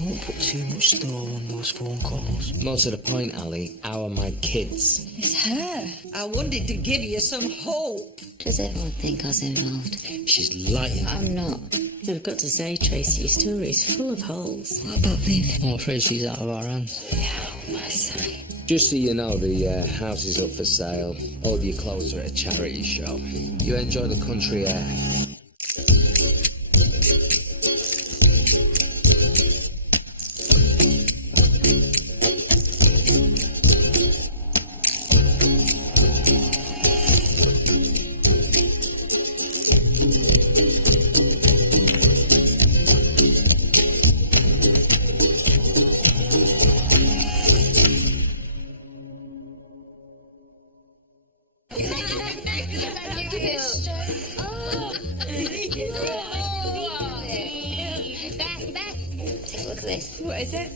Don't put too much store on those phone calls. More to the point, Ali, how are my kids? It's her. I wanted to give you some hope. Does everyone think I was involved? She's lying. I'm not. I've got to say, Tracy, your story is full of holes. What about Viv? I'm afraid she's out of our hands. Oh, my son. Just so you know, the house is up for sale. All your clothes are at a charity show. You enjoy the country air. Take a look at this. What is it?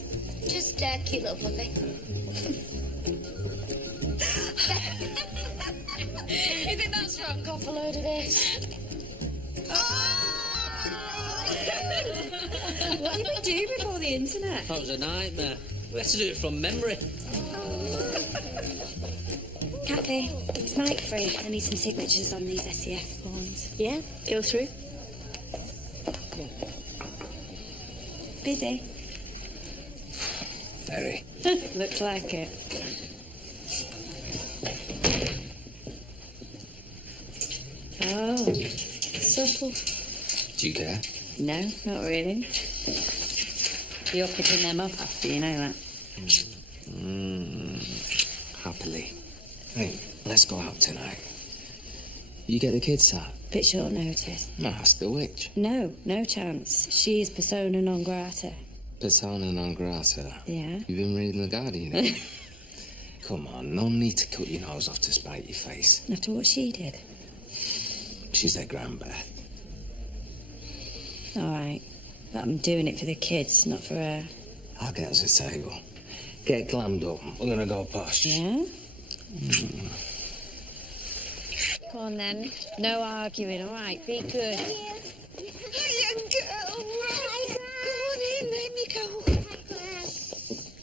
Just a cute little puppy. You think that's wrong? Go for a load of this. What did we do before the internet? That was a nightmare. We had to do it from memory. Kathy, it's night free. I need some signatures on these SEF forms. Yeah, go through. Busy? Very. Looks like it. Oh, subtle. Do you care? No, not really. You're picking them up after, you know that. Happily. Hey, let's go out tonight. You get the kids out? Bit short notice. No, ask the witch. No chance. She is persona non grata. Persona non grata. Yeah. You've been reading The Guardian? Come on, no need to cut your nose off to spite your face. After what she did. She's their grandbeth. All right. But I'm doing it for the kids, not for her. I'll get us a table. Get glammed up. We're gonna go posh. Yeah? Come on then. No arguing, all right? Be good. Hiya, girl. Go on in, let me go.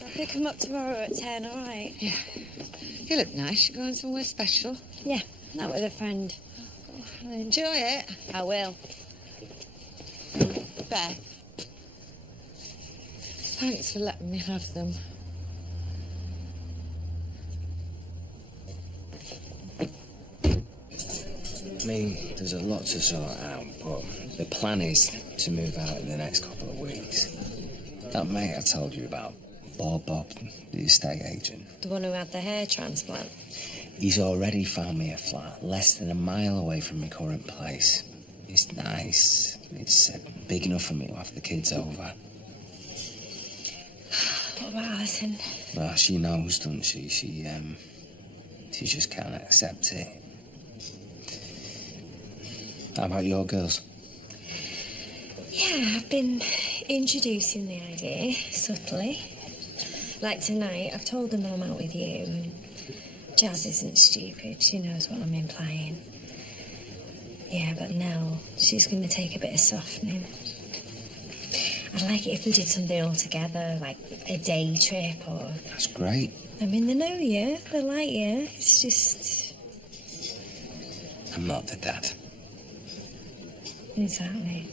I'll pick them up tomorrow at 10, all right? Yeah. You look nice. You're going somewhere special. Yeah, not with a friend. Enjoy it. I will. Beth. Thanks for letting me have them. I mean, there's a lot to sort out, but the plan is to move out in the next couple of weeks. That mate I told you about, Bob, the estate agent, The one who had the hair transplant. he's already found me a flat less than a mile away from my current place. It's nice. It's big enough for me to have the kids over. What about Alison? Well, she knows, doesn't she? She just can't accept it. How about your girls? Yeah, I've been introducing the idea subtly. Like tonight, I've told them I'm out with you, and Jazz isn't stupid. She knows what I'm implying. Yeah, but Nell, she's going to take a bit of softening. I'd like it if we did something all together, like a day trip or... That's great. I mean, they know you, they like you. It's just... I'm not the dad. Exactly.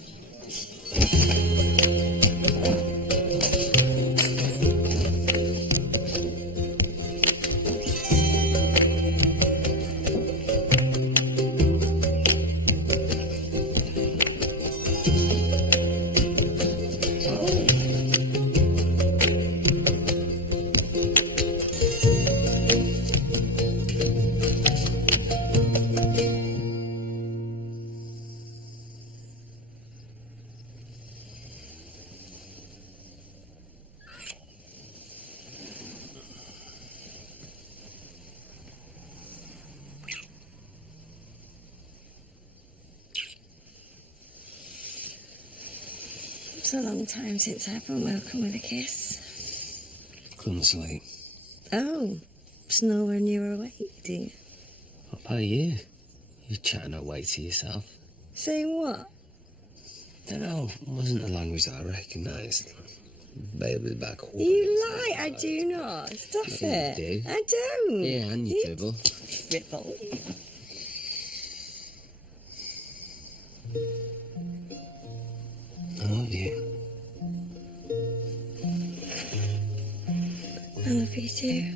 It's a long time since I've been welcome with a kiss. Couldn't sleep. Oh, snore when you were awake, do you? What about you? You're chatting away to yourself. Saying what? Don't know. It wasn't the language that I recognised. They'll be back. You lie, I do not. Stop it. You do. I don't. Yeah, and you dribble. Dribble. I love you. I love you too.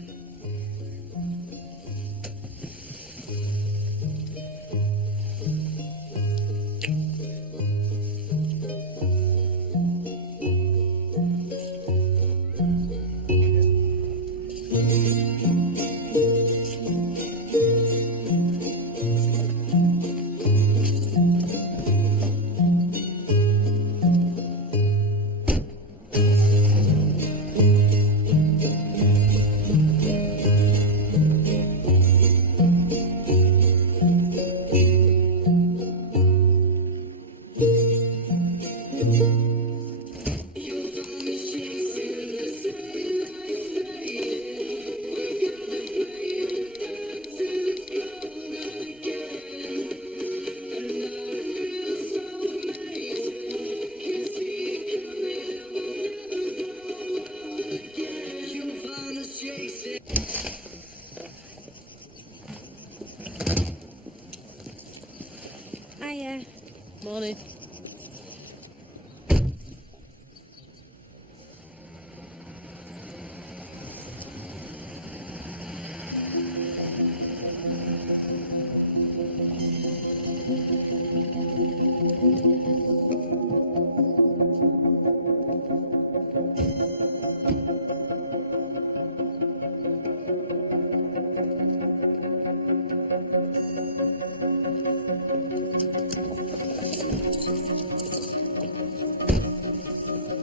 Hiya. Morning.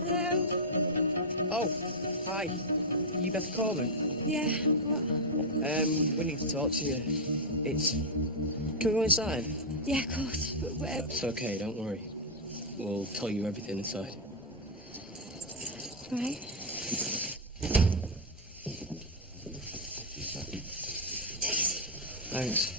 Hello? Oh, hi. You Beth Corbin? Yeah, what? We need to talk to you. It's... Can we go inside? Yeah, of course. But where? It's okay, don't worry. We'll tell you everything inside. Right. Take it easy. Thanks.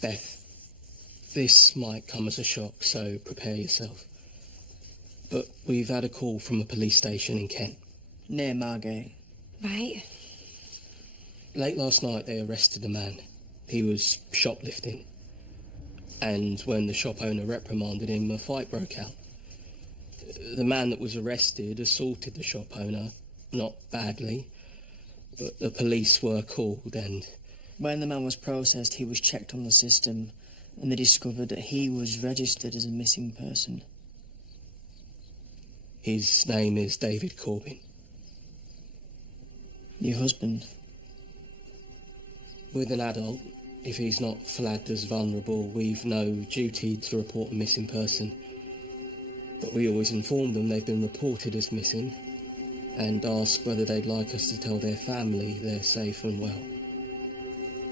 Beth, this might come as a shock, so prepare yourself. But we've had a call from a police station in Kent. Near Margate. Right. Late last night they arrested a man. He was shoplifting. And when the shop owner reprimanded him, a fight broke out. The man that was arrested assaulted the shop owner, not badly, but the police were called and... When the man was processed, he was checked on the system, and they discovered that he was registered as a missing person. His name is David Corbin. Your husband? With an adult, if he's not flagged as vulnerable, we've no duty to report a missing person. But we always inform them they've been reported as missing and ask whether they'd like us to tell their family they're safe and well.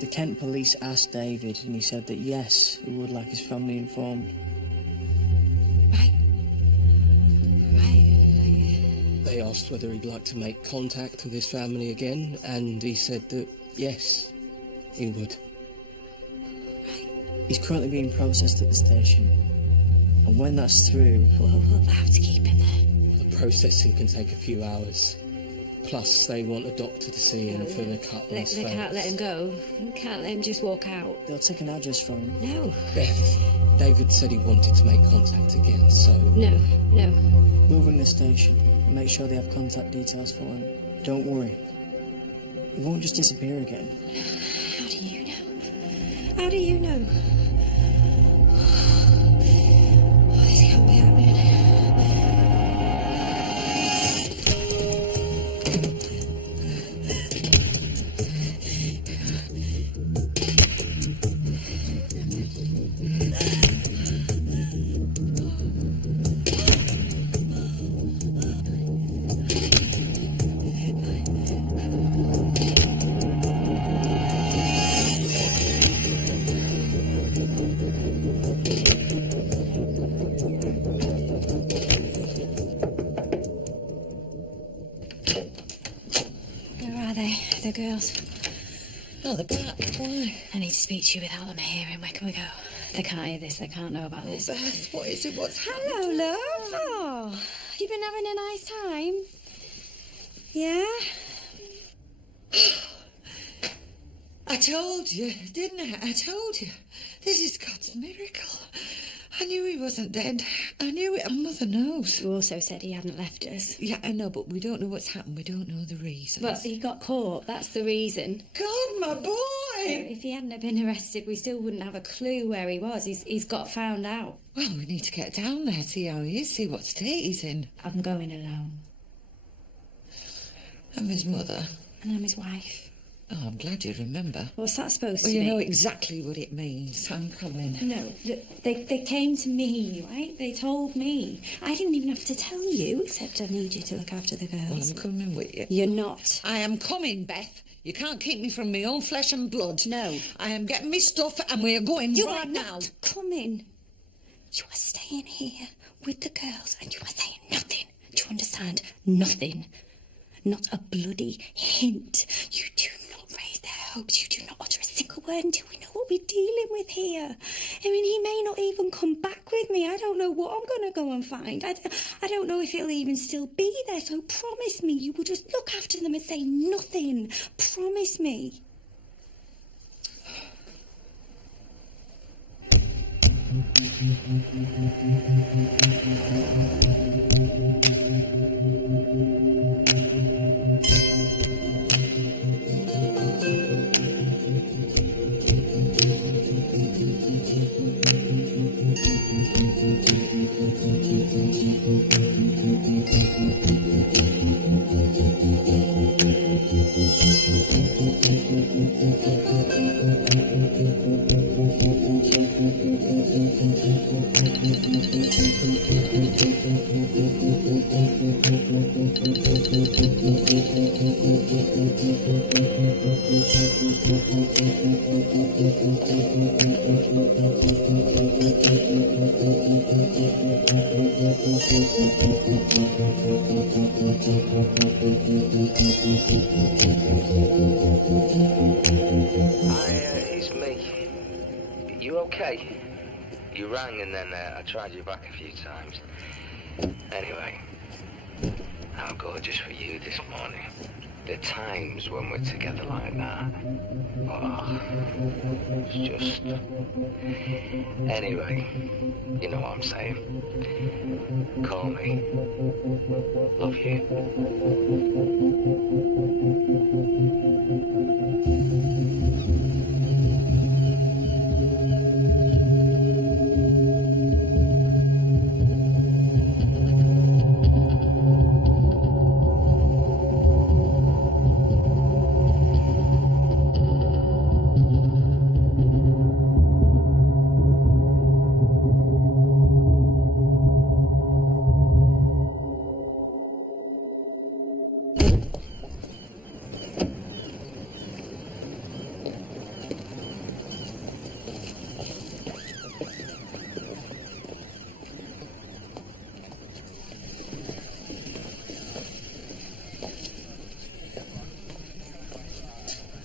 The Kent police asked David, and he said that yes, he would like his family informed. Right. Right. They asked whether he'd like to make contact with his family again, and he said that yes, he would. He's currently being processed at the station, and when that's through... We'll have to keep him there. The processing can take a few hours. Plus, they want a doctor to see him for the cut on his They face. can't let him go. They can't let him just walk out. They'll take an address from him. No. Beth, David said he wanted to make contact again, so... No. We'll ring the station and make sure they have contact details for him. Don't worry. He won't just disappear again. How do you know? How do you know? This can't be happening. to speak to you without them hearing. Where can we go? They can't hear this. They can't know about this. Beth, what is it? What's happened? Hello, love. Oh, you been having a nice time? Yeah? I told you, didn't I? I told you. This is God's miracle. I knew he wasn't dead. I knew it, and Mother knows. You also said he hadn't left us. Yeah, I know, but we don't know what's happened. We don't know the reasons. But he got caught. That's the reason. God, my boy! If he hadn't have been arrested, we still wouldn't have a clue where he was. He's got found out. Well, we need to get down there, see how he is, see what state he's in. I'm going alone. I'm his mother. And I'm his wife. Oh, I'm glad you remember. What's that supposed Well, to you mean? know exactly what it means. I'm coming. No, they came to me, right? They told me. I didn't even have to tell you, except I need you to look after the girls. Well, I'm coming with you. You're not. I am coming, Beth. You can't keep me from my own flesh and blood. No. I am getting me stuff and we are going You right are now. not coming. You are staying here with the girls and you are saying nothing. Do you understand? Nothing. Not a bloody hint. You do not raise their hopes. You do not utter a single word until we know what we're dealing with here. I mean, he may not even come back with me. I don't know what I'm going to go and find. I don't know if he'll even still be there. So promise me you will just look after them and say nothing. Promise me. It's me. You okay? You rang and then I tried you back a few times. Anyway, how gorgeous were you this morning? The times when we're together like that. Oh, it's just... Anyway, you know what I'm saying. Call me. Love you.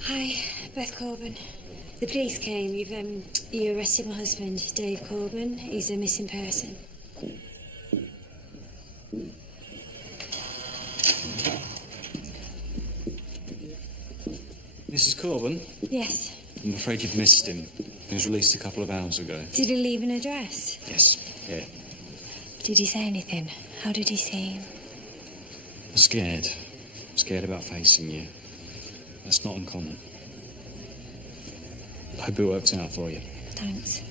Hi, Beth Corbin. The police came. You arrested my husband, Dave Corbin. He's a missing person. Mrs. Corbin? Yes. I'm afraid you've missed him. He was released a couple of hours ago. Did he leave an address? Yes, yeah. Did he say anything? How did he seem? Scared. Scared about facing you. That's not uncommon. Hope it works out for you. Thanks.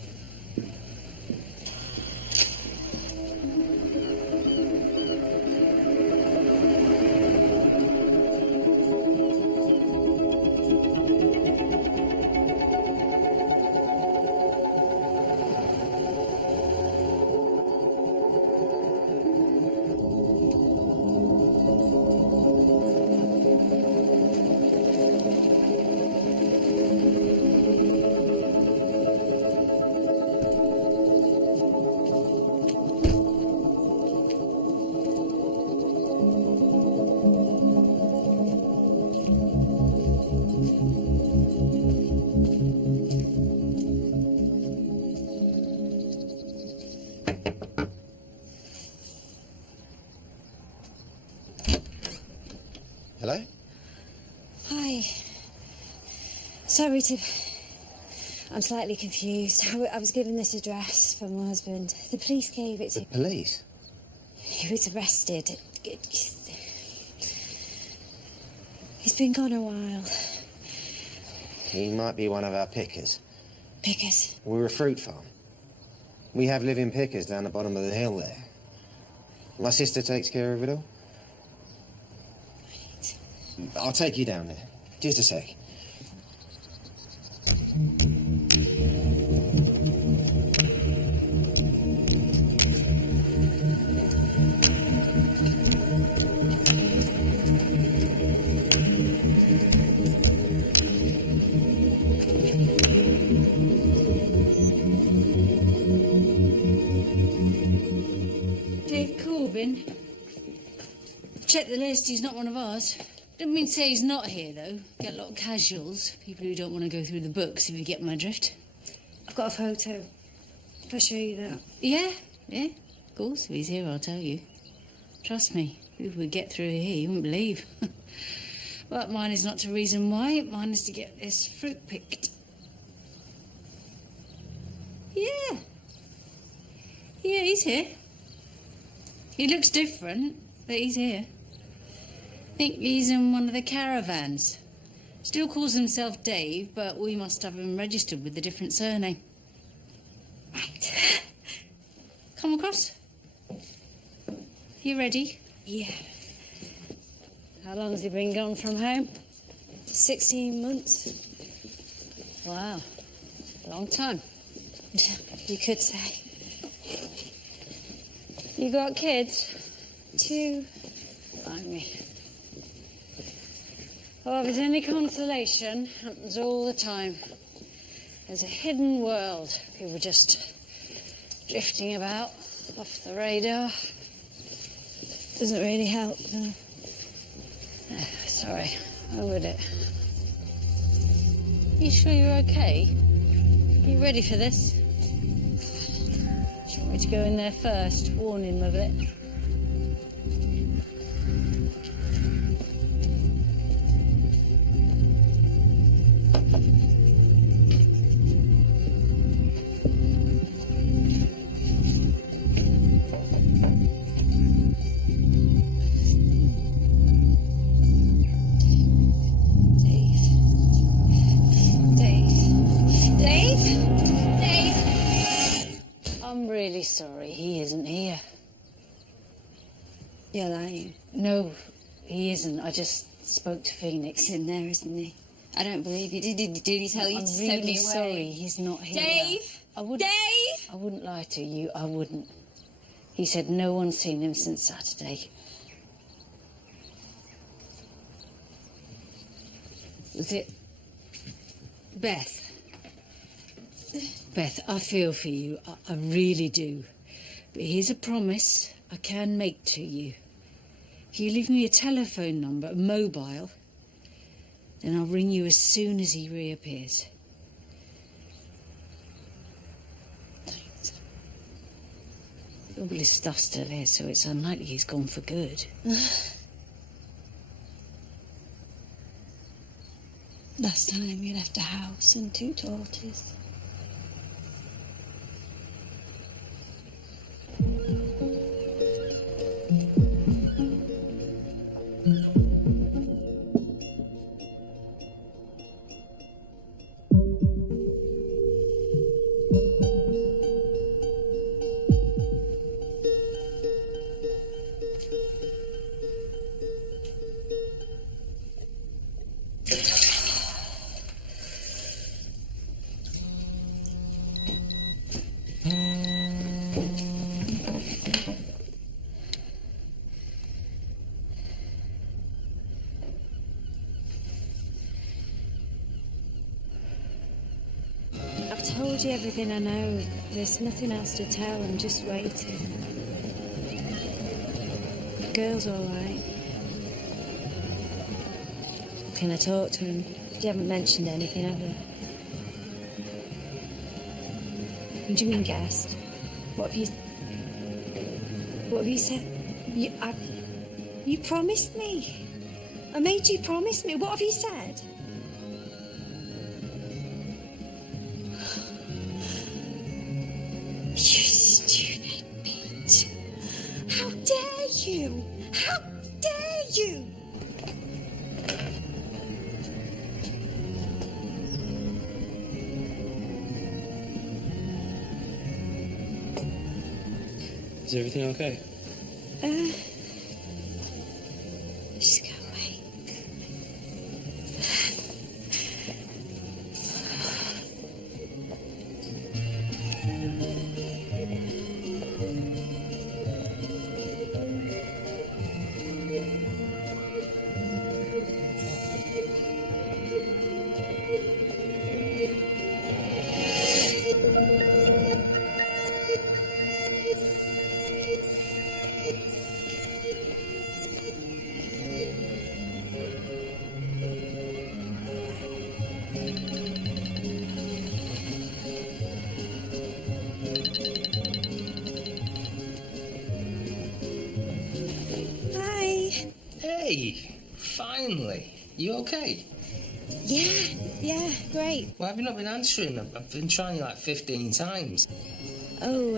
Sorry to... I'm slightly confused. I was given this address from my husband. The police gave it to... The police? He was arrested. He's been gone a while. He might be one of our pickers. Pickers? We're a fruit farm. We have living pickers down the bottom of the hill there. My sister takes care of it all. Right. I'll take you down there. Just a sec. Check the list, he's not one of ours. Doesn't mean to say he's not here, though. Get a lot of casuals, people who don't want to go through the books, if you get my drift. I've got a photo. If I show you that. Yeah, of course. If he's here, I'll tell you. Trust me, if we get through here, you wouldn't believe. But mine is not to reason why. Mine is to get this fruit picked. Yeah. Yeah, he's here. He looks different, but he's here. I think he's in one of the caravans. Still calls himself Dave, but we must have him registered with a different surname. Right. Come across. You ready? Yeah. How long has he been gone from home? 16 months. Wow. Long time. You could say. You got kids? 2. Blimey. Oh, if there's any consolation, happens all the time. There's a hidden world. People just drifting about, off the radar. Doesn't really help, no. Sorry, why would it? You sure you're okay? You ready for this? Do you want me to go in there first, warn him of it? Sorry, he isn't here. You're lying. No, he isn't. I just spoke to Phoenix. He's in there, isn't he? I don't believe you. Did he tell you I'm to really send me away? sorry, he's not here. Dave! I wouldn't, Dave! I wouldn't lie to you, I wouldn't. He said no one's seen him since Saturday. Was it... Beth? Beth, I feel for you. I really do. But here's a promise I can make to you. If you leave me a telephone number, a mobile, then I'll ring you as soon as he reappears. Thanks. All his stuff's still here, so it's unlikely he's gone for good. Last time you left a house and 2 daughters. I've told you everything I know. There's nothing else to tell. I'm just waiting. The girl's all right. Can I talk to him? You haven't mentioned anything, have you? What do you mean, guessed? What have you said? You promised me. I made you promise me. What have you said? Is everything okay? Just go away. Hi. Hey, finally. You okay? Yeah, great. Why have you not been answering? I've been trying you like 15 times. Oh,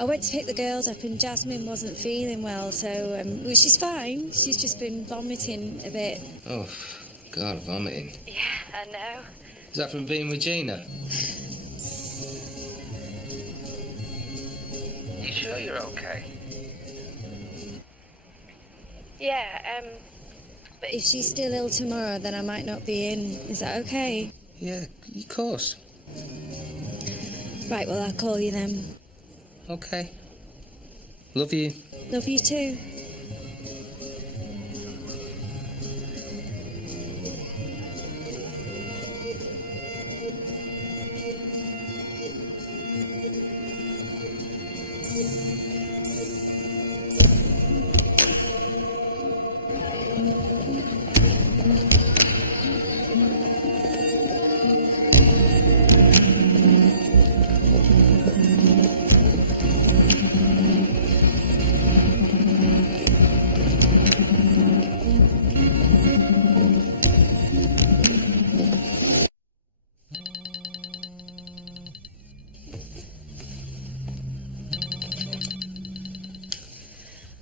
I went to pick the girls up and Jasmine wasn't feeling well, so well, she's fine. She's just been vomiting a bit. Oh, God, vomiting. Yeah, I know. Is that from being with Gina? You sure you're okay? Yeah, but if she's still ill tomorrow, then I might not be in. Is that okay? Yeah, of course. Right, well, I'll call you then. Okay. Love you. Love you too.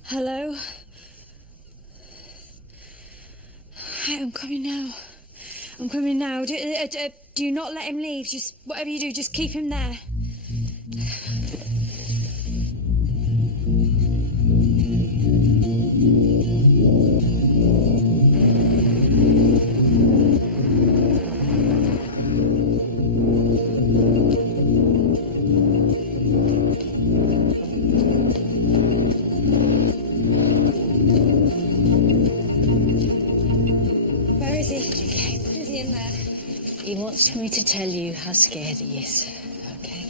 Hello? Right, I'm coming now. I'm coming now. Do not let him leave. Just, whatever you do, just keep him there. Where is he? Is he in there? He wants me to tell you how scared he is, okay?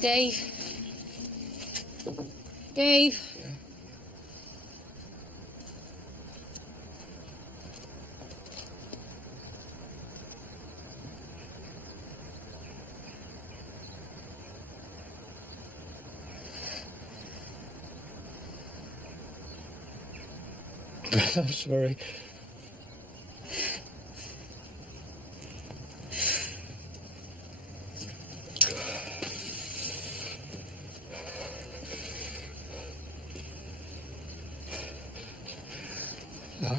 Dave? Dave? I'm sorry.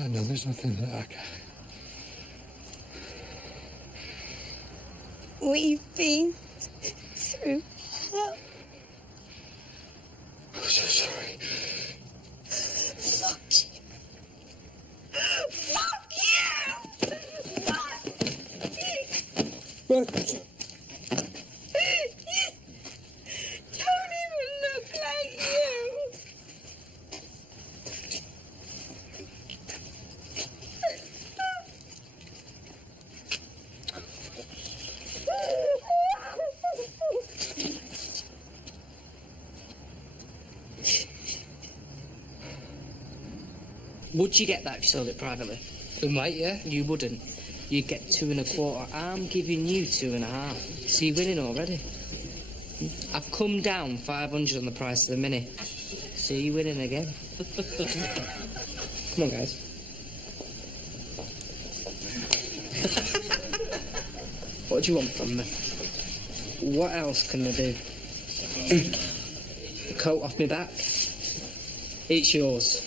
No, there's nothing that I can. What you've been through. Hell. I'm so sorry. Fuck you. Fuck you! Fuck you! What? You don't even look like you. Would you get that if you sold it privately? We might, yeah? You wouldn't. You'd get 2 1/4. I'm giving you 2 1/2. So you're winning already. I've come down 500 on the price of the Mini. So you're winning again. Come on, guys. What do you want from me? What else can I do? The coat off my back? It's yours.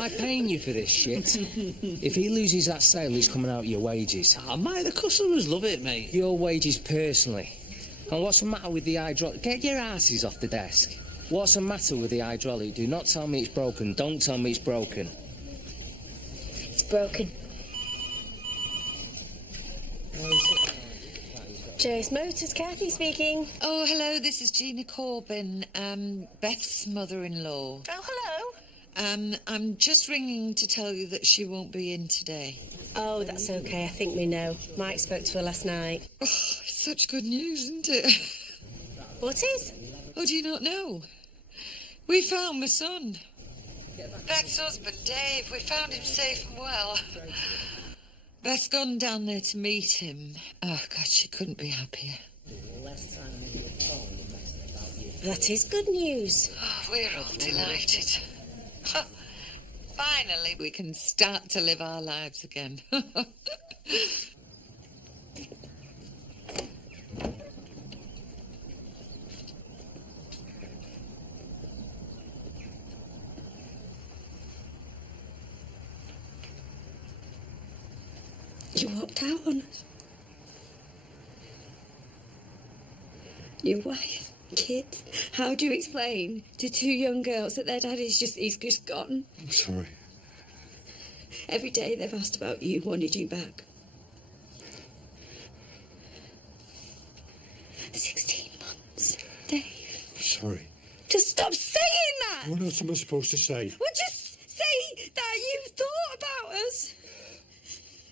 I paying you for this shit? If he loses that sale, it's coming out of your wages. Oh, mate, the customers love it, mate. Your wages personally. And what's the matter with the hydraulic? Get your asses off the desk. What's the matter with the hydraulic? Do not tell me it's broken. Don't tell me it's broken. It's broken. Joyce Motors, Kathy speaking. Oh, hello, this is Gina Corbin, Beth's mother-in-law. Oh, hello. I'm just ringing to tell you that she won't be in today. Oh, that's okay. I think we know. Mike spoke to her last night. Oh, it's such good news, isn't it? What is? Oh, do you not know? We found my son. Beth's husband, Dave. We found him safe and well. Beth's gone down there to meet him. Oh, God, she couldn't be happier. That is good news. Oh, we're all delighted. Finally, we can start to live our lives again. You walked out on us. Your wife, kids. How do you explain to two young girls that their daddy's he's just gone? I'm sorry. Every day they've asked about you, wanted you back. 16 months, Dave. I'm sorry. Just stop saying that! What else am I supposed to say? Well, just say that you thought about us.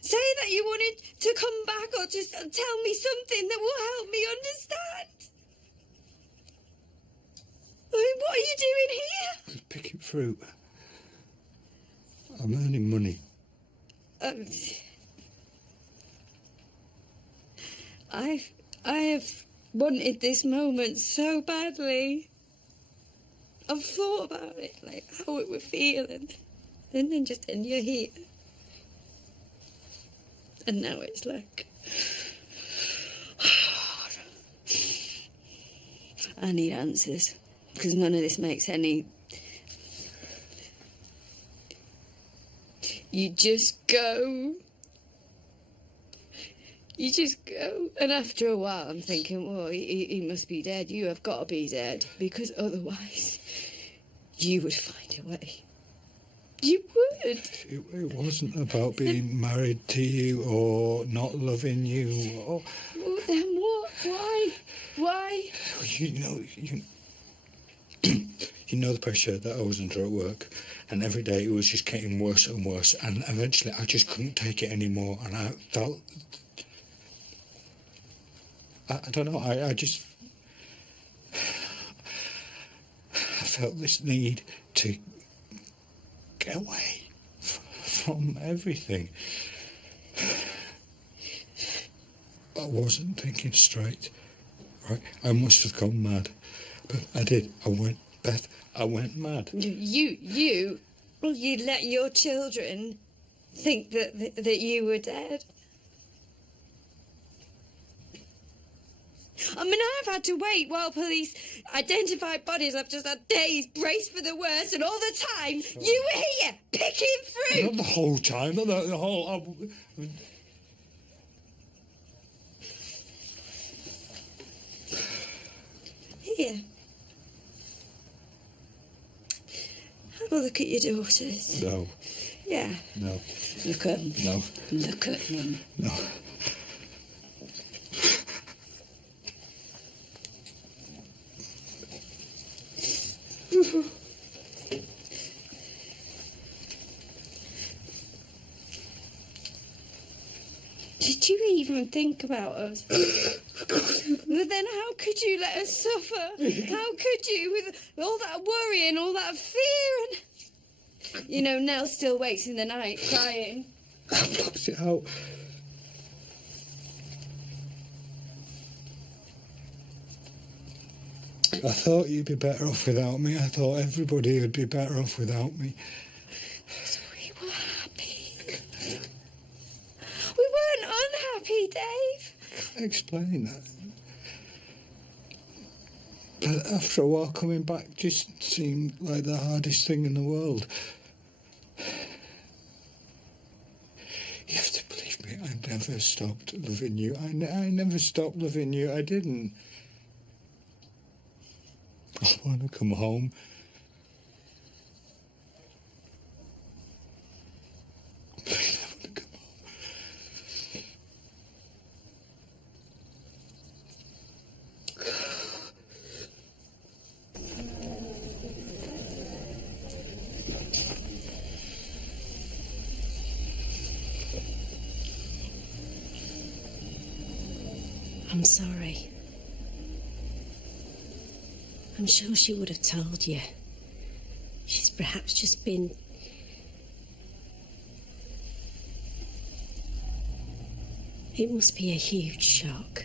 Say that you wanted to come back, or just tell me something that will help me understand. I mean, what are you doing here? Just picking fruit. I'm earning money. I have wanted this moment so badly. I've thought about it, like how it would feel, and then you're here. And now it's like... I need answers, because none of this makes any... You just go. You just go. And after a while, I'm thinking, well, he must be dead. You have got to be dead, because otherwise you would find a way. You would. It wasn't about being married to you or not loving you or... Well, then what? Why? You know the pressure that I was under at work, and every day it was just getting worse and worse, and eventually I just couldn't take it anymore, and I felt... I don't know, I just... I felt this need to get away from everything. I wasn't thinking straight, right? I must have gone mad, but I did. I went mad. You let your children think that you were dead. I mean, I've had to wait while police identified bodies. I've just had days braced for the worst, and all the time you were here picking fruit. Not the whole time. Not the whole. Here. Have a look at your daughters. No. Yeah. No. Look at them. No. Look at them. No. Did you even think about us? But then how could you let us suffer? How could you, with all that worry and all that fear? And you know, Nell still wakes in the night crying. I blocked it out. I thought you'd be better off without me. I thought everybody would be better off without me. So we were happy. We weren't unhappy, Dave. I can't explain that. But after a while, coming back just seemed like the hardest thing in the world. We never stopped loving you. I never stopped loving you. I didn't. I want to come home. Please, I want to come home. I'm sorry. I'm sure she would have told you. She's perhaps just been... It must be a huge shock.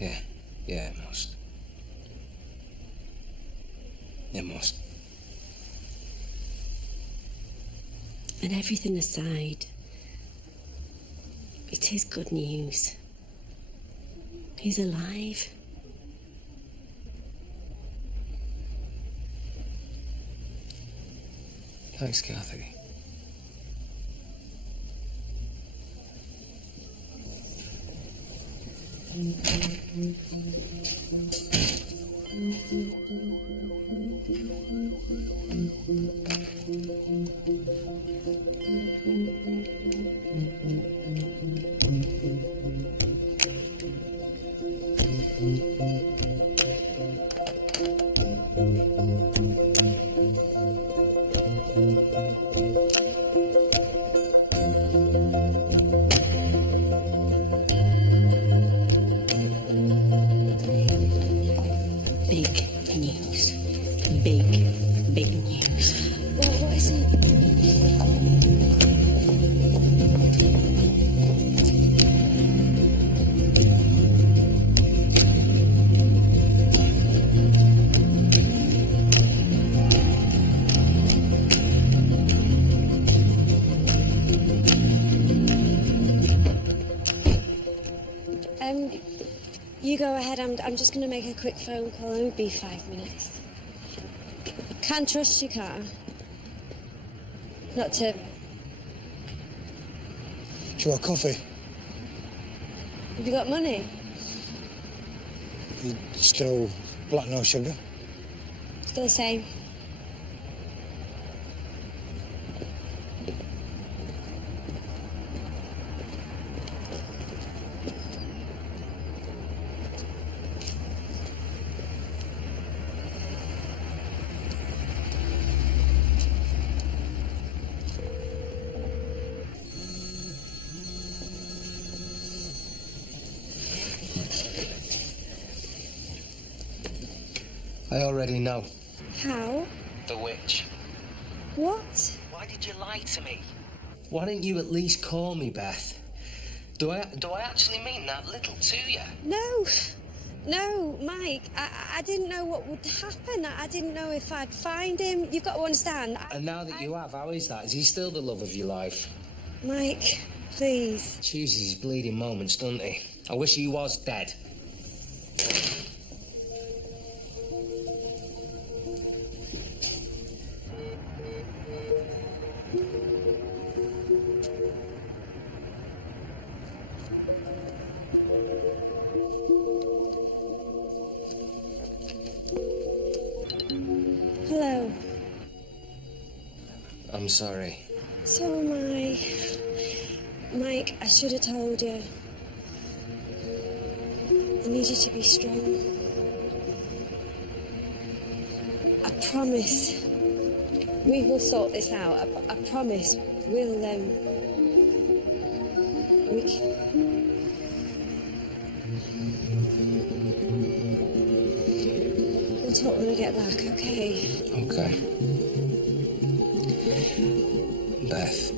Yeah, it must. It must. And everything aside, it is good news. He's alive. Thanks, Kathy. Big news. Big news. What is it? You go ahead. I'm just going to make a quick phone call. It'll be 5 minutes. Can't trust your car. Not to... Do you want coffee? Have you got money? Still black, no sugar? Still the same. I already know. How? The witch. What? Why did you lie to me? Why didn't you at least call me, Beth? Do I actually mean that little to you? No, Mike. I didn't know what would happen. I didn't know if I'd find him. You've got to understand. And now that you have, how is that? Is he still the love of your life? Mike, please. Chooses his bleeding moments, doesn't he? I wish he was dead. Hello. I'm sorry. So am I. Mike, I should have told you. I need you to be strong. I promise. We will sort this out. I promise. We'll, We'll talk when I get back, okay? Okay. Beth.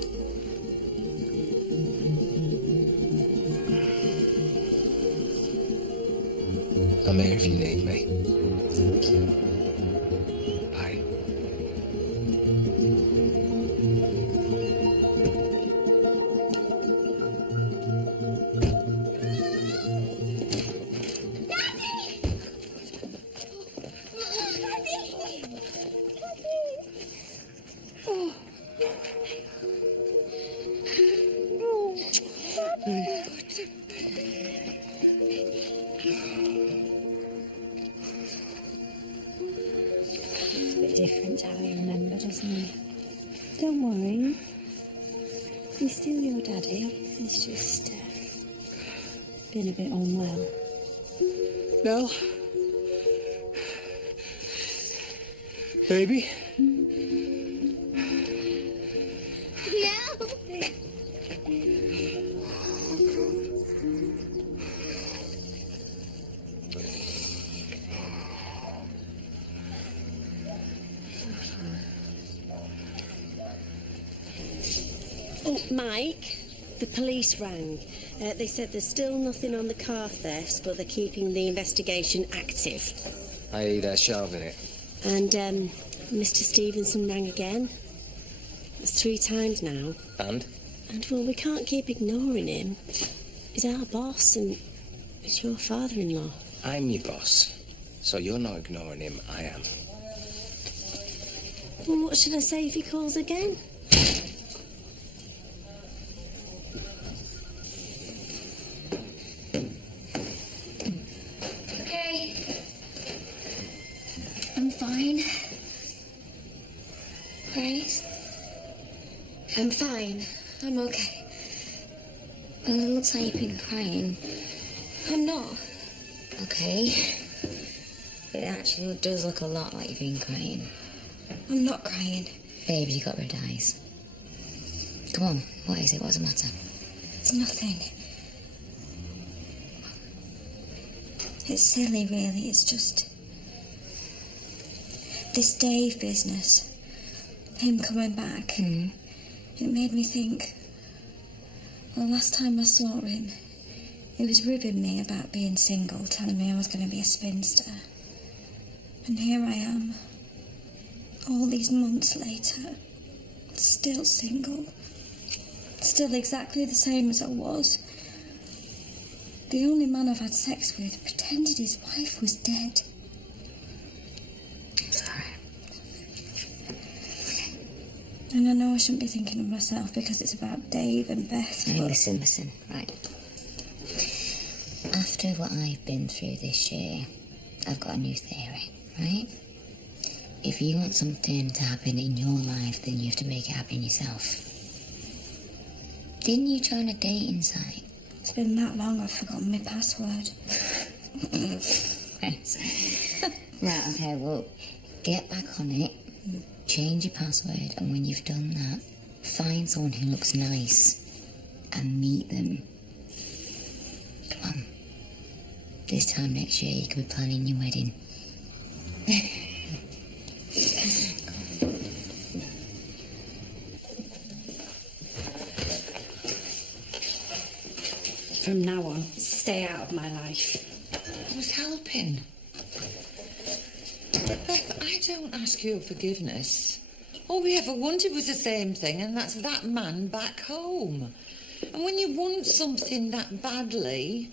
I'm here if you need me. Thank you. Bye. It's a bit different to how you remember, doesn't it? Don't worry. He's still your daddy. He's just been a bit unwell. Nell? Baby? Oh, Mike, the police rang. They said there's still nothing on the car thefts, but they're keeping the investigation active. I.e., they're shelving it. And Mr. Stevenson rang again. That's 3 times now. And? And, well, we can't keep ignoring him. He's our boss and he's your father-in-law. I'm your boss. So you're not ignoring him, I am. Well, what should I say if he calls again? Okay. I'm fine. Grace? I'm fine. I'm okay. Well, it looks like you've been crying. I'm not. Okay. It actually does look a lot like you've been crying. I'm not crying. Babe, you got red eyes. Come on, what is it? What's the matter? It's nothing. It's silly, really. It's just... this Dave business. Him coming back. Mm. It made me think... well, last time I saw him, he was ribbing me about being single, telling me I was going to be a spinster. And here I am, all these months later, still single. Still exactly the same as I was. The only man I've had sex with pretended his wife was dead. Sorry. And I know I shouldn't be thinking of myself because it's about Dave and Beth. Hey, but... listen, right. After what I've been through this year, I've got a new theory, right? If you want something to happen in your life, then you have to make it happen yourself. Didn't you join a dating site? It's been that long I've forgotten my password. Right, okay, well, get back on it, change your password, and when you've done that, find someone who looks nice and meet them. Come on. This time next year, you could be planning your wedding. From now on, stay out of my life. I was helping. But Beth, I don't ask your forgiveness. All we ever wanted was the same thing, and that's that man back home. And when you want something that badly...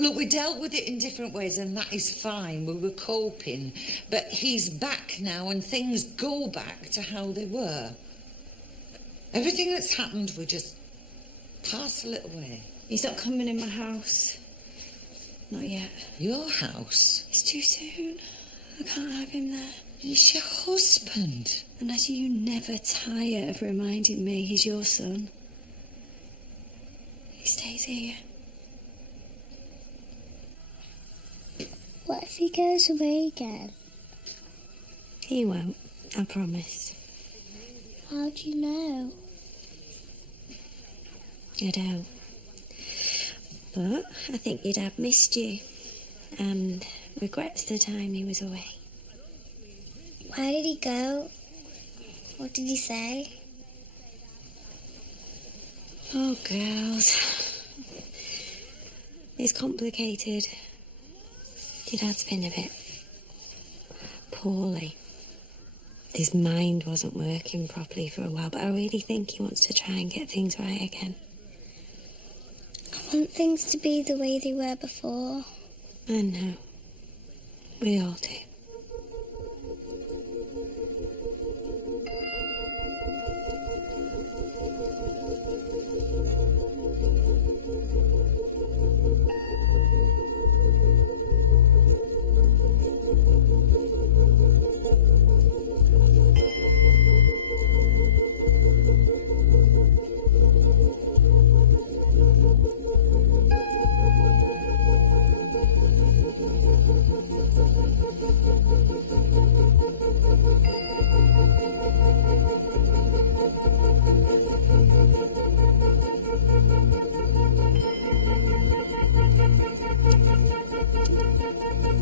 Look, we dealt with it in different ways, and that is fine. We were coping. But he's back now, and things go back to how they were. Everything that's happened, we just parcel it away. He's not coming in my house. Not yet. Your house? It's too soon. I can't have him there. He's your husband. And as you never tire of reminding me he's your son, he stays here. What if he goes away again? He won't, I promise. How do you know? I don't. But I think your dad missed you and regrets the time he was away. Where did he go? What did he say? Oh, girls. It's complicated. Your dad's been a bit poorly. His mind wasn't working properly for a while, but I really think he wants to try and get things right again. I want things to be the way they were before. I know. We all do.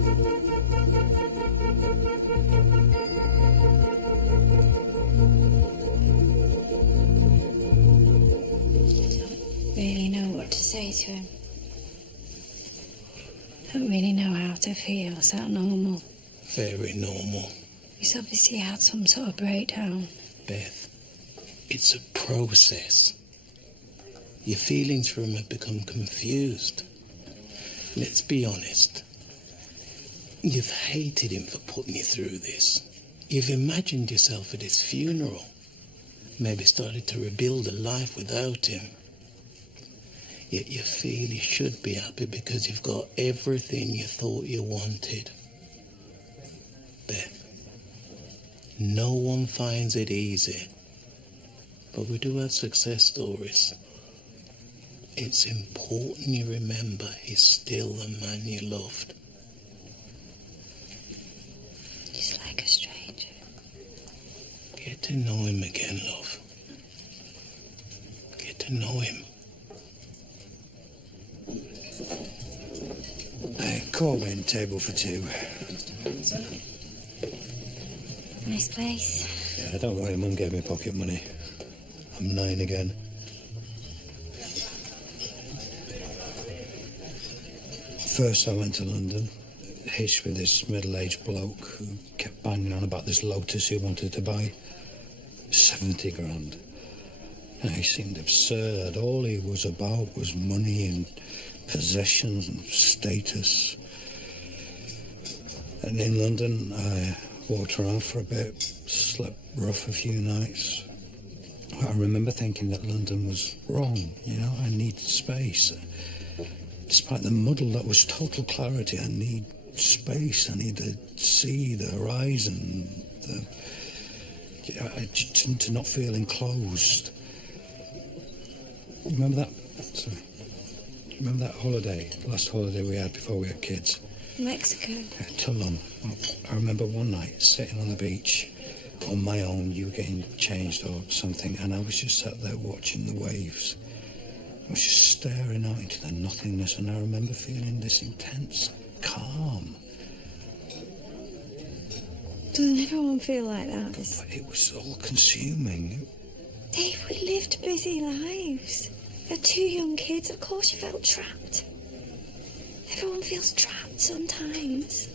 Really know what to say to him. Don't really know how to feel. Is that normal? Very normal. He's obviously had some sort of breakdown. Beth, it's a process. Your feelings for him have become confused. Let's be honest. You've hated him for putting you through this. You've imagined yourself at his funeral. Maybe started to rebuild a life without him. Yet you feel you should be happy because you've got everything you thought you wanted. Beth, no one finds it easy. But we do have success stories. It's important you remember he's still the man you loved. Just like a stranger. Get to know him again, love. Get to know him. Call in table for two. Nice place. Yeah, don't worry, Mum gave me pocket money. I'm 9 again. First I went to London, hitched with this middle-aged bloke who kept banging on about this Lotus he wanted to buy. 70 grand. And he seemed absurd. All he was about was money and possessions and status. And in London, I walked around for a bit, slept rough a few nights. I remember thinking that London was wrong, you know, I needed space. Despite the muddle that was total clarity, I need space, I need to see the horizon, to not feel enclosed. You remember that? Sorry. You remember that holiday, last holiday we had before we had kids? Mexico. Yeah, Tulum. I remember one night sitting on the beach on my own, you were getting changed or something, and I was just sat there watching the waves. I was just staring out into the nothingness, and I remember feeling this intense calm. Doesn't everyone feel like that? But it was all-consuming. Dave, we lived busy lives. We had 2 young kids. Of course you felt trapped. Everyone feels trapped sometimes.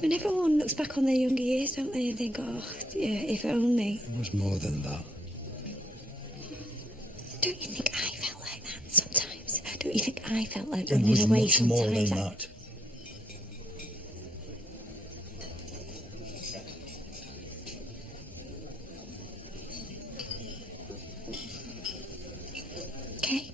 When everyone looks back on their younger years, don't they, and think, oh, yeah, if only. It was more than that. Don't you think I felt like that sometimes? Don't you think I felt like It running was away much more sometimes? than that. Okay.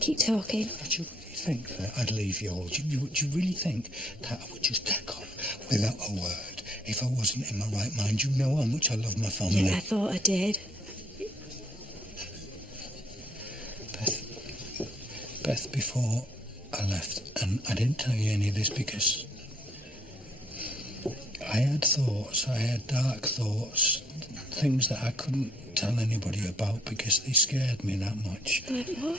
Keep talking. Did you really think that I'd leave you all? Do you really think that I would just take off without a word if I wasn't in my right mind? You know how much I love my family. Yeah, I thought I did. Beth, before I left, and I didn't tell you any of this because I had thoughts, I had dark thoughts, things that I couldn't tell anybody about because they scared me that much. Like what?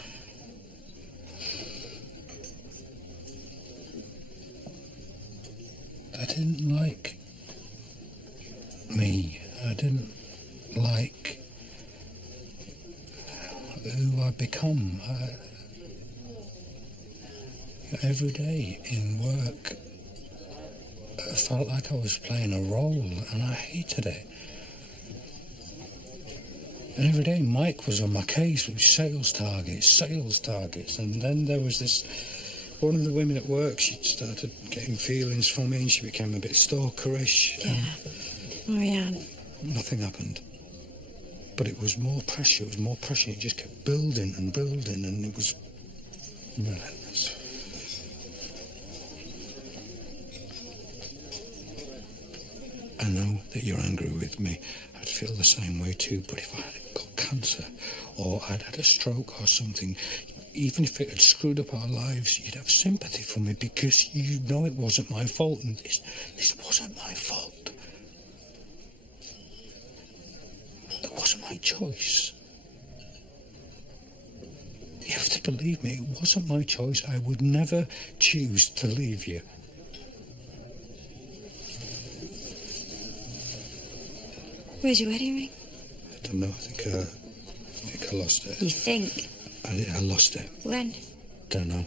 I didn't like me. I didn't like who I'd become. Every day in work, I felt like I was playing a role, and I hated it. And every day Mike was on my case with sales targets, and then there was this, one of the women at work, she started getting feelings for me, and she became a bit stalkerish. Yeah, Marianne. Nothing happened. But it was more pressure, it just kept building, and it was relentless. I know that you're angry with me. I'd feel the same way too, but if I had got cancer, or I'd had a stroke or something, even if it had screwed up our lives, you'd have sympathy for me because you know it wasn't my fault, and this wasn't my fault. It wasn't my choice. You have to believe me, it wasn't my choice. I would never choose to leave you. Where's your wedding ring? I don't know. I think I lost it. You think? I lost it. When? Don't know.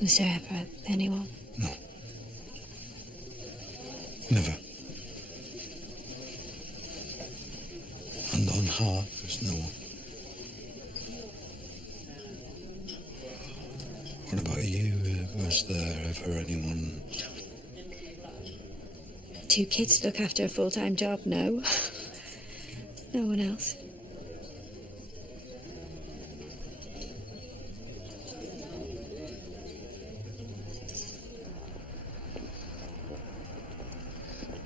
Was there ever anyone? No. Never. And on heart, there's no one. What about you? Was there ever anyone? 2 kids to look after, a full-time job? No. No one else.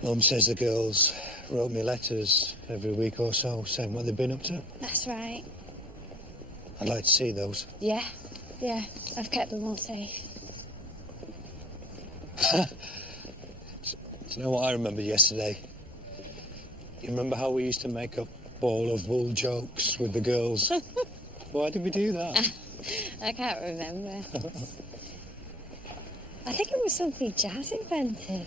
Mum says the girls wrote me letters every week or so saying what they've been up to. That's right. I'd like to see those. Yeah. I've kept them all safe. Do you know what I remember yesterday? You remember how we used to make up ball of wool jokes with the girls? Why did we do that? I can't remember. I think it was something Jazz invented.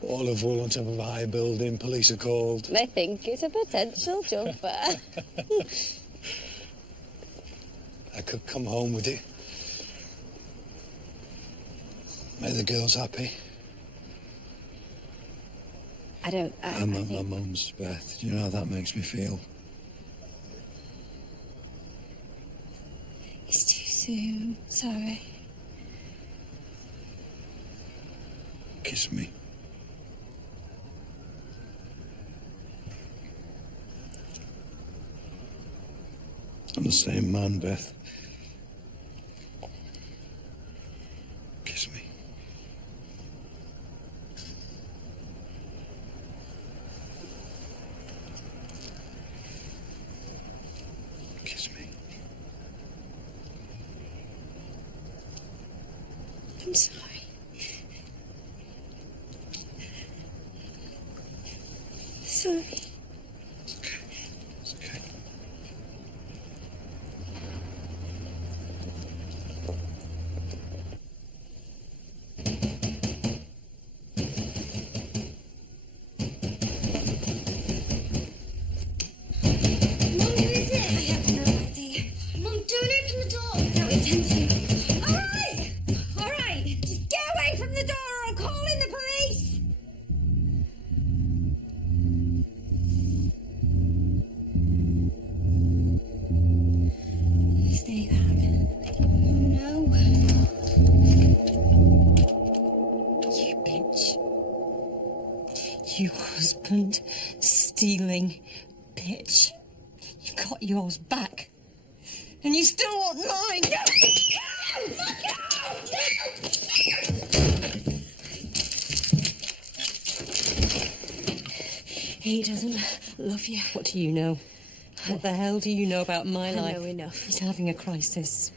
Ball of wool on top of a high building, police are called. They think it's a potential jumper. I could come home with it. Make the girls happy. I don't... I'm my mum's, Beth. Do you know how that makes me feel? It's too soon. Sorry. Kiss me. I'm the same man, Beth. Kiss me. Kiss me. I'm sorry. Sorry. It's okay. You husband stealing bitch. You got yours back. And you still want mine. He doesn't love you. What do you know? What the hell do you know about my life? I know enough. He's having a crisis.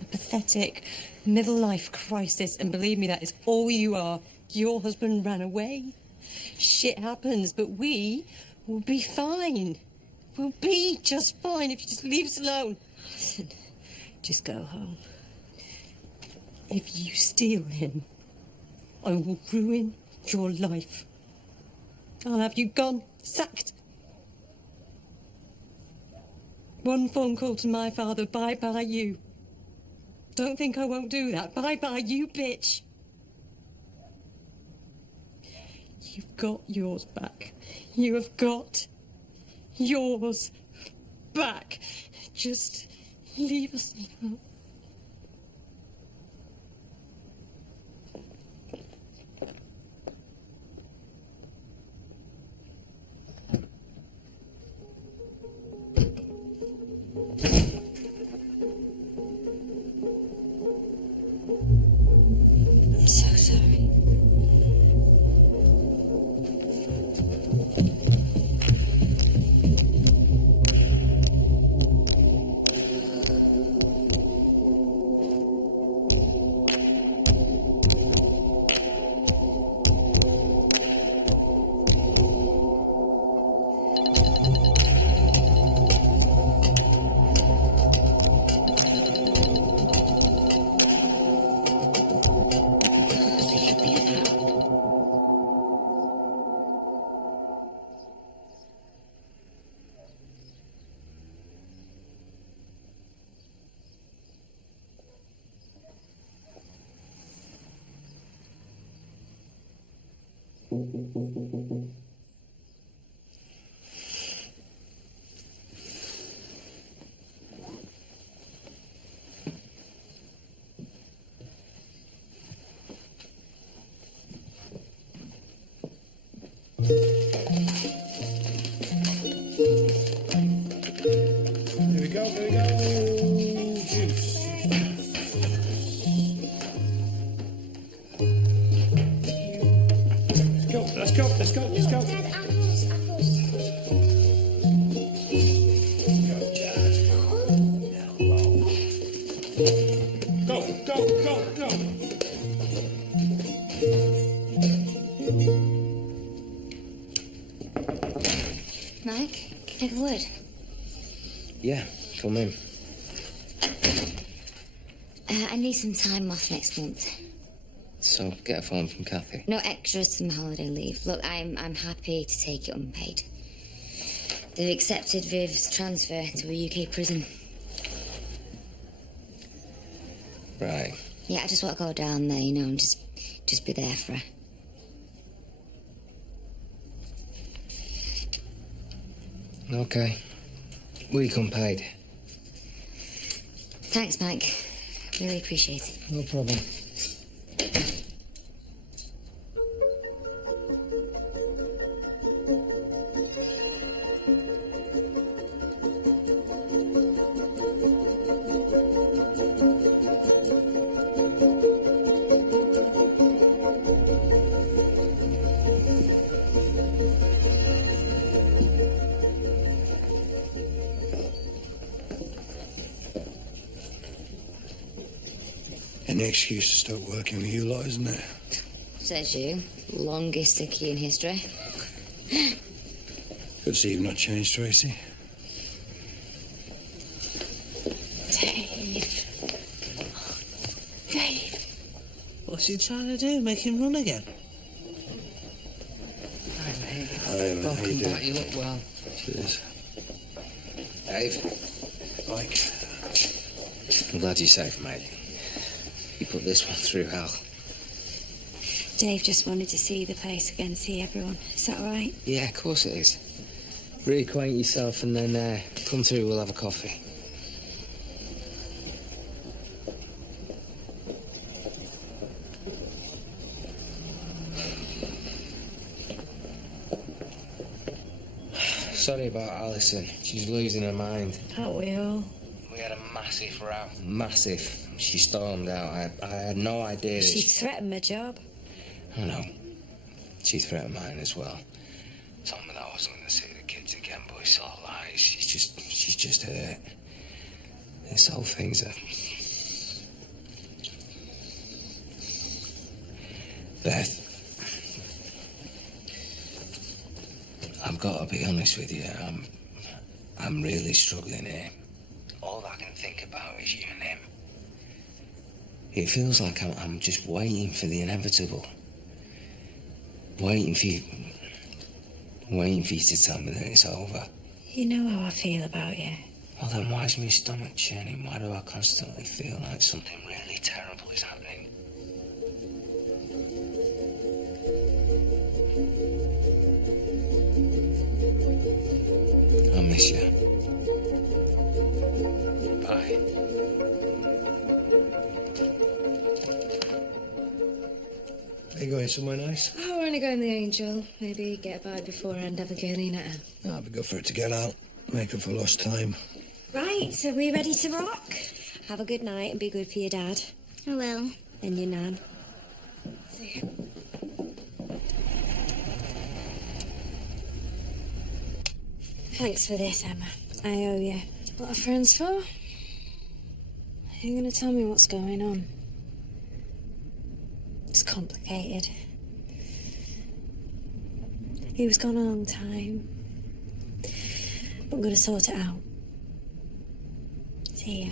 A pathetic middle-life crisis. And believe me, that is all you are. Your husband ran away. Shit happens, but we will be fine. We'll be just fine if you just leave us alone. Listen, just go home. If you steal him, I will ruin your life. I'll have you gone, sacked. One phone call to my father, bye-bye you. Don't think I won't do that. Bye-bye you, bitch. You've got yours back. You have got yours back. Just leave us alone. I'm so sorry. There we go, there we go. Juice. Let's go, let's go, let's go, let's go. Go, go, go, go. Mike, can I have a word? Yeah, come in. I need some time off next month. So, get a phone from Kathy. No extras from holiday leave. Look, I'm happy to take it unpaid. They've accepted Viv's transfer to a UK prison. Right. Yeah, I just want to go down there, and just be there for her. Okay. Week unpaid. Thanks, Mike. Really appreciate it. No problem. Any excuse to stop working with you lot, isn't it? Says you. Longest sickie in history. Good to see you've not changed, Tracy. Dave. Dave. What's he trying to do? Make him run again? Hi, mate. Hi, mate. How you Welcome doing? back. You look well. Cheers. Dave. Mike. I'm glad you're safe, mate. You put this one through hell. Dave just wanted to see the place again, see everyone. Is that all right? Yeah, of course it is. Reacquaint yourself and then come through, we'll have a coffee. Sorry about Alison. She's losing her mind. Aren't we all? We had a massive row. Massive. She stormed out. I had no idea that She threatened my job. I know. She threatened mine as well. Told me that I wasn't going to see the kids again, but it's all lies. She's just hurt. This whole thing's a... Beth, I've got to be honest with you. I'm really struggling here. All I can think about is you and him. It feels like I'm just waiting for the inevitable. Waiting for you to tell me that it's over. You know how I feel about you. Well, then why's my stomach churning? Why do I constantly feel like something really terrible is happening? I miss you. Bye. Are you going somewhere nice? Oh, we're only going the Angel. Maybe get a bite beforehand, have a girly night out. I'd be good for it to get out. Make up for lost time. Right, so we ready to rock? Have a good night and be good for your dad. I will. And your nan. See you. Thanks for this, Emma. I owe you. What are friends for? Are you going to tell me what's going on? It's complicated. He was gone a long time. But I'm going to sort it out. See ya.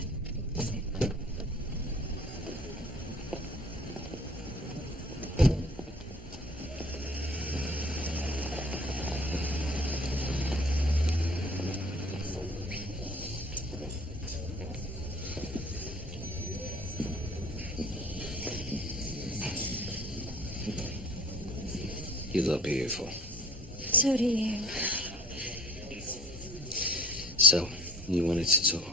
You look beautiful. So do you. So, you wanted to talk?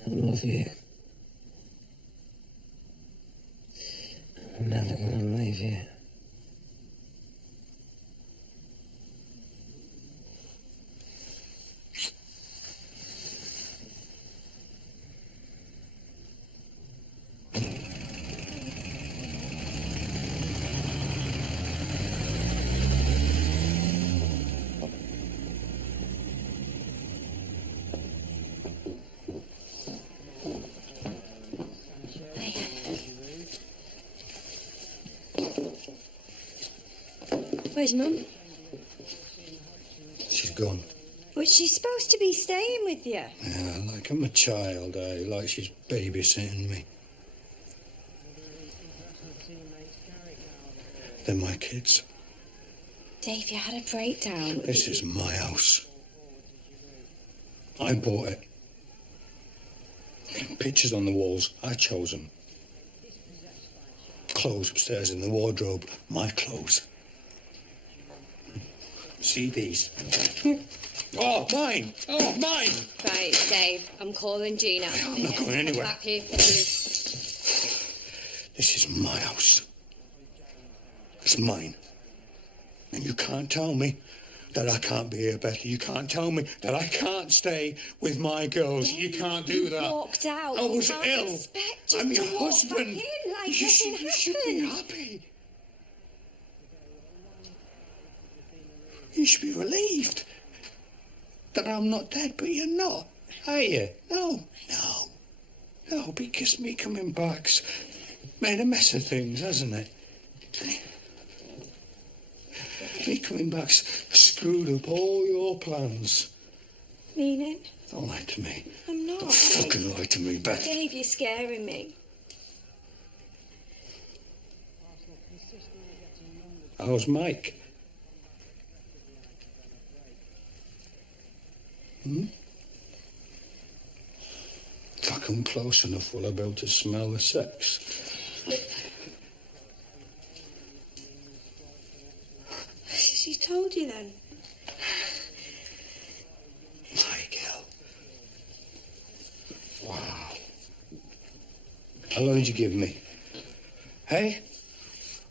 I love you. I'm never gonna leave you. Where's Mum? She's gone. But she's supposed to be staying with you. Yeah, like I'm a child, like she's babysitting me. They're my kids. Dave, you had a breakdown. This is my house. I bought it. Pictures on the walls, I chose them. Clothes upstairs in the wardrobe, my clothes. CDs. Oh, mine! Oh, mine! Right, Dave, I'm calling Gina. I'm not going anywhere. Back here for you. This is my house. It's mine. And you can't tell me that I can't be here, Betty. You can't tell me that I can't stay with my girls. Dave, you can't do that. Walked out. I was You can't ill. expect just I'm your to walk husband. back in like you nothing should be happened. happy. You should be relieved that I'm not dead, but you're not, are you? No, because me coming back's made a mess of things, hasn't it? Me coming back's screwed up all your plans. Meaning? Don't lie to me. I'm not. Don't fucking lie to me, Beth. Dave, you're scaring me. How's Mike? If I come close enough, will I be able to smell the sex? She told you then? Michael. Wow. How long did you give me? Hey?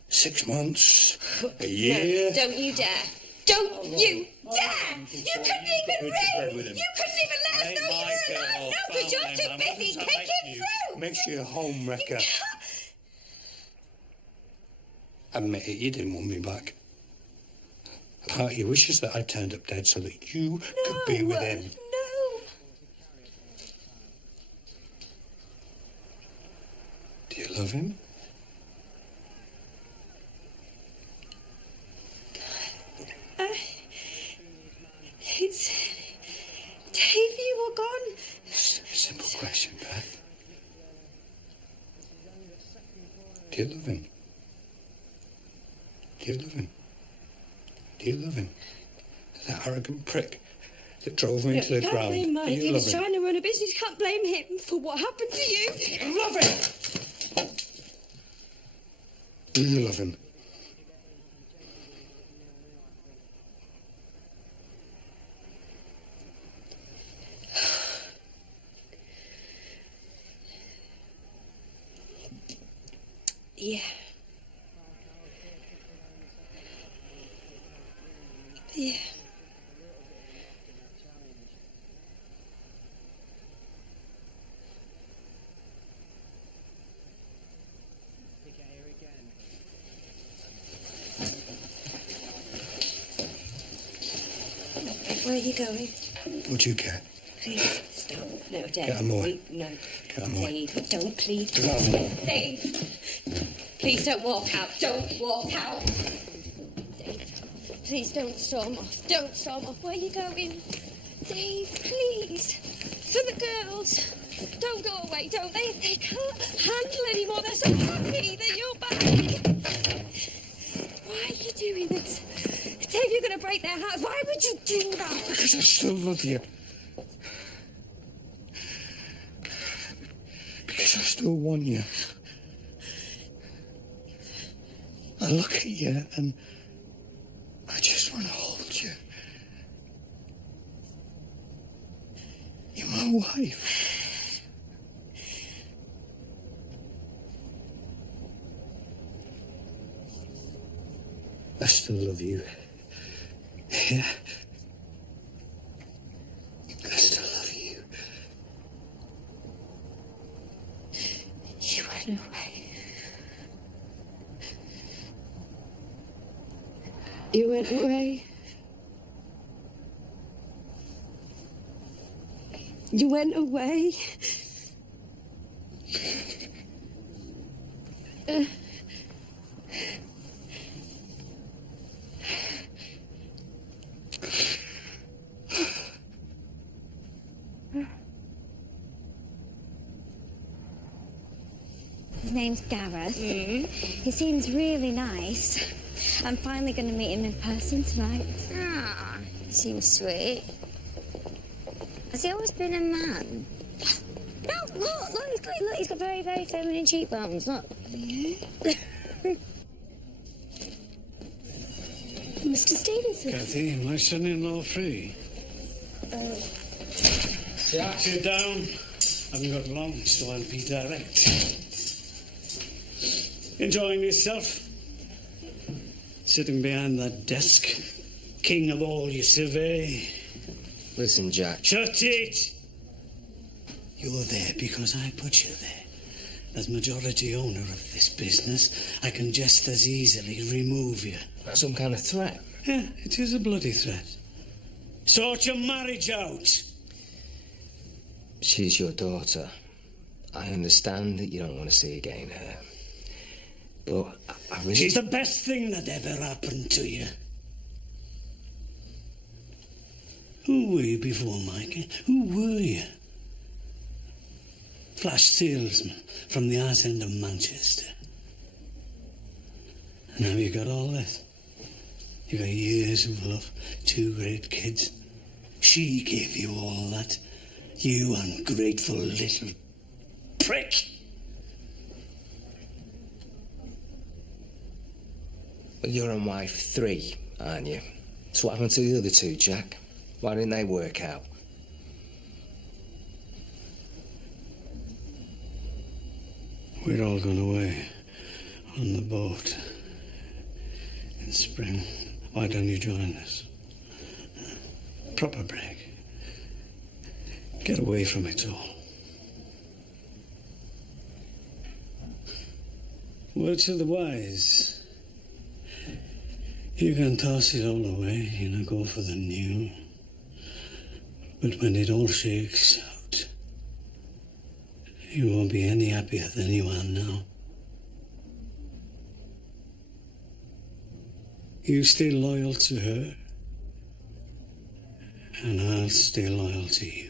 6 months? A year? No, don't you dare. Don't you dare! You couldn't even ring! You couldn't even let us know you were alive! No, because you're too busy kicking fruit! Makes you a home wrecker. Admit it, you didn't want me back. Part of you wishes that I turned up dead so that you could be with him. No. Do you love him? It's... Dave, you were gone. Simple question, Beth. Do you love him? Do you love him? Do you love him? That arrogant prick that drove me into the Can't ground. blame Mike. Do He you was love him? trying to run a business. You can't blame him for what happened to you. Do you love him? Do you love him? Yeah. Yeah. you going? What do you care? Please, stop. No, Dave. Get them away. No. Get them away. Dave, don't, please. Get them away. Dave. Please don't walk out. Don't walk out. Dave, please don't storm off. Don't storm off. Where are you going? Dave, please. For the girls. Don't go away. Don't. They can't handle anymore. They're so happy that you're back. Why are you doing this? Dave, you're going to break their hearts. Why would you do that? Because I still love you. Because I still want you. I look at you and I just want to hold you. You're my wife. I still love you. Yeah. I still love you. You went away. You went away. You went away. His name's Gareth. He seems really nice. I'm finally going to meet him in person tonight. Ah, he seems sweet. Has he always been a man? No, look, he's got very, very feminine cheekbones, look. Mr. Stevenson. Kathy, my son-in-law free? Jack. Sit down. Haven't got long, so I'll be direct. Enjoying yourself? Sitting behind that desk, king of all you survey. Listen, Jack. Shut it! You're there because I put you there. As majority owner of this business, I can just as easily remove you. That's some kind of threat. Yeah, it is a bloody threat. Sort your marriage out. She's your daughter. I understand that you don't want to see again her. But I really... She's the best thing that ever happened to you. Who were you before, Mike? Who were you? Flash salesman from the arse end of Manchester. And now you got all this. You got years of love, 2 great kids. She gave you all that. You ungrateful little prick. Well, you're on wife 3, aren't you? So what happened to the other 2, Jack? Why didn't they work out? We're all going away on the boat in spring. Why don't you join us? Proper break. Get away from it all. Word to the wise. You can toss it all away, go for the new. But when it all shakes out, you won't be any happier than you are now. You stay loyal to her, and I'll stay loyal to you.